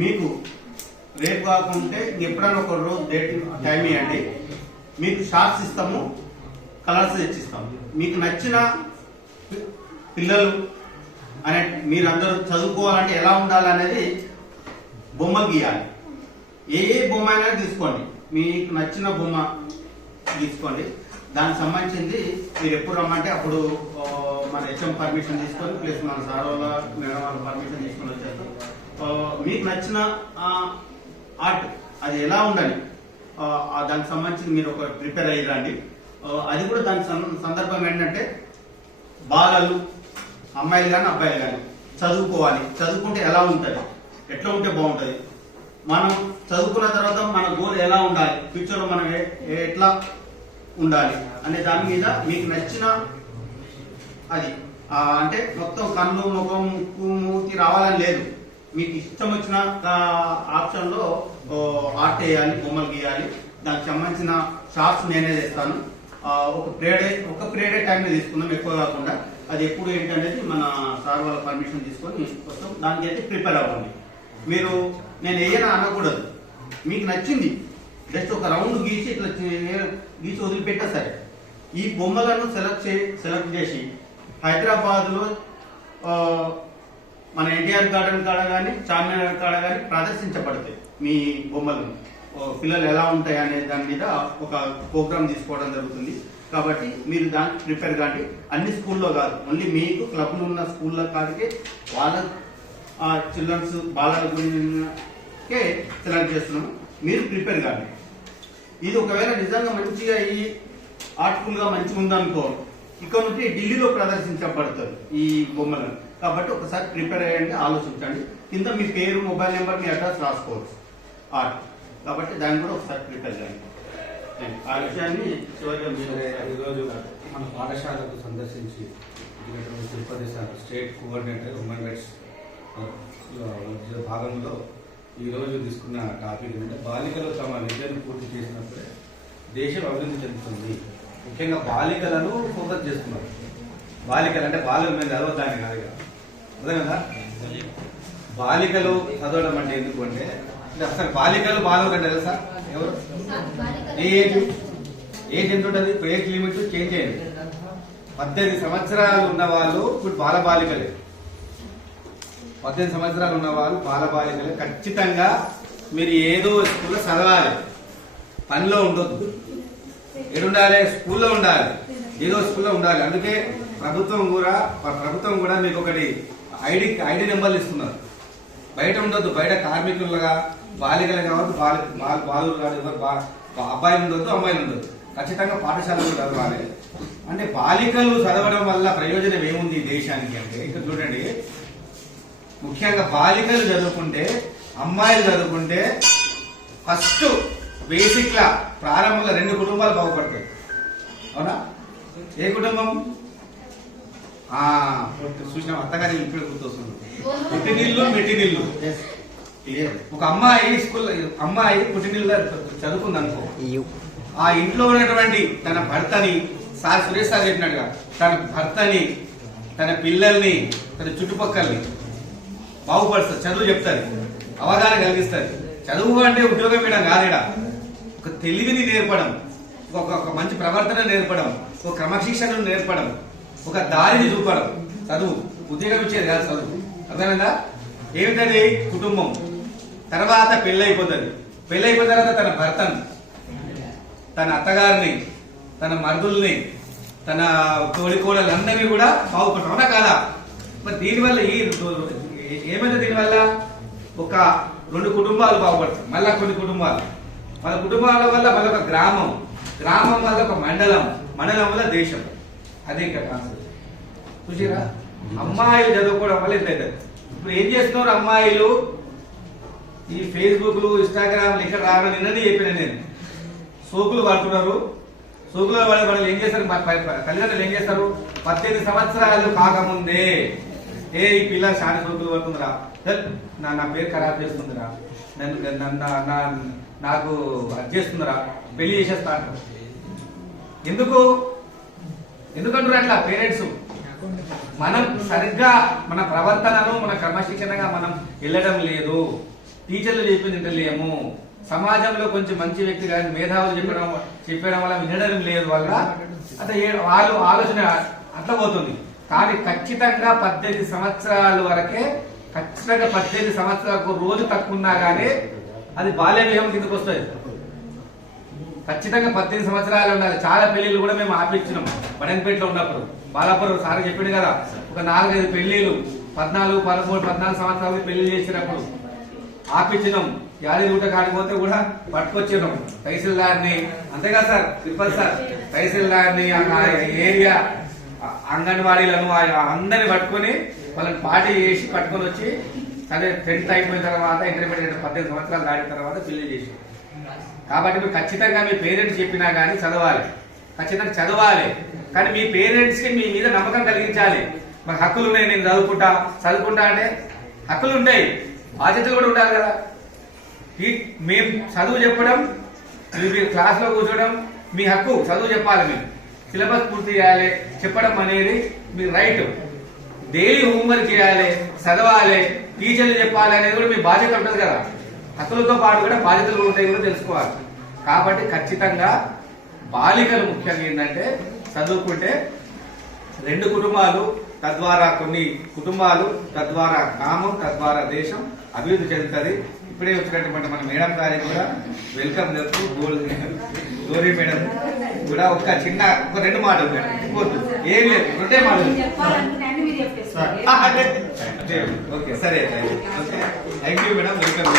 మీకు రేపు కాకుంటే ఎప్పుడైనా ఒక రోజు డేట్ టైం ఇవ్వండి, మీకు షార్ట్స్ ఇస్తాము, కలర్స్ తెచ్చిస్తాము. మీకు నచ్చిన పిల్లలు అనే మీరందరూ చదువుకోవాలంటే ఎలా ఉండాలనేది బొమ్మలు గీయాలి. ఏ బొమ్మ అయినా తీసుకోండి, మీకు నచ్చిన బొమ్మ తీసుకోండి. దానికి సంబంధించింది మీరు ఎప్పుడు రమ్మంటే అప్పుడు మన హెచ్ఎం పర్మిషన్ తీసుకొని ప్లస్ మన సార్ వాళ్ళ మేడం వాళ్ళ పర్మిషన్ తీసుకొని వచ్చేస్తాం. మీకు నచ్చిన ఆర్ట్ అది ఎలా ఉండాలి దానికి సంబంధించి మీరు ఒక ప్రిపేర్ అయ్యిరండి. అది కూడా దాని సందర్భం ఏంటంటే బాలలు అమ్మాయిలు కానీ అబ్బాయిలు కానీ చదువుకోవాలి. చదువుకుంటే ఎలా ఉంటుంది, ఎట్లా ఉంటే బాగుంటుంది, మనం చదువుకున్న తర్వాత మన గోల్ ఎలా ఉండాలి, ఫ్యూచర్లో మనం ఎట్లా ఉండాలి అనే దాని మీద మీకు నచ్చిన అది అంటే మొత్తం కళ్ళు ముఖం ముక్కు మూతి రావాలని లేదు, మీకు ఇష్టం వచ్చిన ఆప్షన్లో ఆర్ట్ వేయాలి, బొమ్మలు గీయాలి. దానికి సంబంధించిన షార్ట్స్ నేనే చేస్తాను. ఒక పీరియడే టైంలో తీసుకున్నాం, ఎక్కువ కాకుండా. అది ఎప్పుడు ఏంటనేది మన సార్ వాళ్ళ పర్మిషన్ తీసుకొని వస్తాం. దానికి అయితే ప్రిపేర్ అవ్వండి. మీరు నేను ఏదైనా అనకూడదు, మీకు నచ్చింది జస్ట్ ఒక రౌండ్ గీసి ఇట్లా గీసి వదిలిపెట్టా సరే. ఈ బొమ్మలను సెలెక్ట్ చేసి హైదరాబాద్లో మన ఎన్టీఆర్ గార్డెన్ కాడ కానీ చార్మినార్ కాడ కానీ ప్రదర్శించబడతాయి. మీ బొమ్మలు పిల్లలు ఎలా ఉంటాయి అనే దాని మీద ఒక ప్రోగ్రామ్ తీసుకోవడం జరుగుతుంది. కాబట్టి మీరు దానికి ప్రిపేర్ కాండి. అన్ని స్కూల్లో కాదు, ఓన్లీ మీకు క్లబ్లు ఉన్న స్కూల్లో కాడికే వాళ్ళ చిల్డ్రన్స్ బాలల గురించే సెలెక్ట్ చేస్తున్నాము. మీరు ప్రిపేర్ కాండి. ఇది ఒకవేళ నిజంగా మంచిగా ఈ ఆర్ట్ఫుల్గా మంచిగా ఉందనుకో, ఇక్కడ నుంచి ఢిల్లీలో ప్రదర్శించబడుతుంది ఈ బొమ్మలను. కాబట్టి ఒకసారి ప్రిపేర్ అయ్యండి, ఆలోచించండి. కింద మీ పేరు, మొబైల్ నెంబర్, మీ అడ్రస్ రాసుకోవచ్చు ఆర్ట్. కాబట్టి దాన్ని కూడా ఒకసారి ప్రిపేర్ చేయండి. ఆ విషయాన్ని చివరిగా ఈరోజు మన పాఠశాలకు సందర్శించి Tirupati state coordinator human rights భాగంలో ఈరోజు తీసుకున్న టాపిక్ ఏంటంటే బాలికలు తమ విద్యను పూర్తి చేసినప్పుడే దేశం అభివృద్ధి చెందుతుంది. ముఖ్యంగా బాలికలను ఫోకస్ చేస్తున్నారు. బాలికలు అంటే బాలలు మేము చదవద్దాన్ని కాదు కదా, అదే కదా. బాలికలు చదవడం అంటే ఎందుకు అంటే అసలు బాలికలు బాలలు కంటే తెలుసా ఎవరు? ఏజ్ ఎంత ఉంటుంది? ఏజ్ లిమిట్ చేంజ్ చేయండి. 18 సంవత్సరాలు ఉన్న వాళ్ళు ఇప్పుడు బాలబాలికలే. 18 సంవత్సరాలు ఉన్న వాళ్ళు బాలబాలికలే. ఖచ్చితంగా మీరు ఏదో స్కూల్లో చదవాలి, పనిలో ఉండొద్దు. ఏడుండాలి? స్కూల్లో ఉండాలి, ఏదో స్కూల్లో ఉండాలి. అందుకే ప్రభుత్వం కూడా మీకు ఒకటి ఐడి నెంబర్లు ఇస్తున్నారు. బయట ఉండొద్దు, బయట కార్మికులుగా బాలికలు కావద్దు, బాలులు కాదు, అబ్బాయిలు ఉండొద్దు, అమ్మాయిలు ఉండొద్దు. ఖచ్చితంగా పాఠశాలలో చదవాలి. అంటే బాలికలు చదవడం వల్ల ప్రయోజనం ఏముంది ఈ దేశానికి అంటే ఇక్కడ చూడండి. ముఖ్యంగా బాలికలు చదువుకుంటే, అమ్మాయిలు చదువుకుంటే ఫస్ట్ బేసిక్ లా ప్రారంభంగా 2 కుటుంబాలు బాగుపడతాయి. అవునా? ఏ కుటుంబం? చూసిన అత్తగారి ఇప్పుడు గుర్తొస్తుంది. పుట్టినిల్లు మెట్టినిల్లు. ఒక అమ్మాయి పుట్టినిల్లు చదువుకుంది అనుకో, ఆ ఇంట్లో ఉన్నటువంటి తన భర్తని, సురేష్ సార్ చెప్పినట్టుగా తన భర్తని, తన పిల్లల్ని, తన చుట్టుపక్కల్ని బాగుపడుతుంది. చదువు చెప్తుంది, అవగాహన కలిగిస్తుంది. చదువు అంటే ఉద్యోగం ఇవ్వడం కాదేడా, ఒక తెలివిని నేర్పడం, ఒక మంచి ప్రవర్తన నేర్పడం, ఒక క్రమశిక్షణను నేర్పడం, ఒక దారిని చూపడం. చదువు ఉద్యోగం ఇచ్చేది కాదు చదువు. అర్థమైందా? ఏమిటది? కుటుంబం. తర్వాత పెళ్ళైపోతుంది. పెళ్ళైపోయిన తర్వాత తన భర్తను, తన అత్తగారిని, తన మరుదుల్ని, తన తోడికోడలందరినీ కూడా బాగుపడతాం. అవునా కాదా? మరి దీనివల్ల ఏమైంది? దీనివల్ల ఒక 2 కుటుంబాలు బాగుపడతాయి, మళ్ళా కొన్ని కుటుంబాలు, మన కుటుంబాల వల్ల మళ్ళీ ఒక గ్రామం వల్ల ఒక మండలం వల్ల దేశం. అదే ఇంకా కాన్సెప్ట్. చూసిరా? అమ్మాయిలు చదువుకోవడం వల్ల ఎంత. ఇప్పుడు ఏం చేస్తున్నారు అమ్మాయిలు? ఈ ఫేస్బుక్లు, ఇన్స్టాగ్రామ్ ఇక్కడ రావడం నిన్ననే చెప్పిన నేను. సోకులు పడుతున్నారు. సోకులు వాళ్ళు ఏం చేస్తారు? తల్లిదండ్రులు ఏం చేస్తారు? 18 సంవత్సరాలు కాకముందే ఈ పిల్ల శారీ సోకులు పడుతుందిరా, నా పేరు ఖరాబ్ చేస్తుందిరా, నాకు అది చేస్తుందిరా, పెళ్లి చేసేస్తా. ఎందుకంటారు అట్లా పేరెంట్స్? మనం సరిగ్గా మన ప్రవర్తనను, మన క్రమశిక్షణగా మనం వెళ్ళడం లేదు. టీచర్లు చెప్పింది వినలేము, సమాజంలో కొంచెం మంచి వ్యక్తి కానీ మేధావులు చెప్పడం వల్ల వినడం లేదు వల్ల అట్లా వాళ్ళు ఆలోచన అట్లా పోతుంది. కానీ ఖచ్చితంగా 18 సంవత్సరాల వరకే, ఖచ్చితంగా 18 సంవత్సరాలకు రోజు తక్కువ ఉన్నా కానీ అది బాల్య వివాహం కిందకు వస్తుంది. ఖచ్చితంగా 18 సంవత్సరాలు ఉండాలి. చాలా పెళ్లిళ్ళు కూడా మేము ఆపించినాం బడంపేటలో ఉన్నప్పుడు. బాలాపురం సార్ చెప్పిండు కదా, ఒక 4-5 పెళ్లిళ్ళు 14, 13, 14 సంవత్సరాలు పెళ్లి చేసినప్పుడు ఆపించినాం. యాదగిరిగుట్ట కాడికి పోతే కూడా పట్టుకొచ్చినాం తహసీల్దార్ని, అంతేగా సార్ తిరుపతి సార్, తహసీల్దార్ని, ఏరియా అంగన్వాడీలను అందరిని పట్టుకొని వాళ్ళని పార్టీ చేసి పట్టుకొని వచ్చి, సరే 10th అయిపోయిన తర్వాత ఇంటర్మీడియట్ 18 సంవత్సరాలు దాటిన తర్వాత పెళ్లి చేసి. కాబట్టి మీరు ఖచ్చితంగా మీ పేరెంట్స్ చెప్పినా కానీ చదవాలి, ఖచ్చితంగా చదవాలి. కానీ మీ పేరెంట్స్ కి మీ మీద నమ్మకం కలిగించాలి. మరి హక్కులు ఉన్నాయి, నేను చదువుకుంటా అంటే హక్కులు ఉంటాయి, బాధ్యతలు కూడా ఉండాలి కదా. మేము చదువు చెప్పడం, మీరు క్లాస్ లో కూర్చోవడం మీ హక్కు, చదువు చెప్పాలి, మీరు సిలబస్ పూర్తి చేయాలి, చెప్పడం అనేది మీ రైట్. డైలీ హోంవర్క్ చేయాలి, చదవాలి, టీచర్లు చెప్పాలి అనేది కూడా మీ బాధ్యత ఉంటుంది కదా. హక్కులతో పాటు కూడా బాధ్యతలు ఉంటాయి కూడా తెలుసుకోవాలి. కాబట్టి ఖచ్చితంగా బాలికలు ముఖ్యంగా ఏంటంటే చదువుకుంటే 2 కుటుంబాలు, తద్వారా కొన్ని కుటుంబాలు, తద్వారా గ్రామం, తద్వారా దేశం అభివృద్ధి చెందుతుంది. ఇప్పుడే వచ్చినటువంటి మన మేడం గారికి కూడా వెల్కమ్ చెప్తూ గోరీ మేడం కూడా ఒక 2 మాటలు ఏం లేదు, 2 మాటలు. ఓకే సరే, థ్యాంక్ యూ మేడం, వెల్కమ్.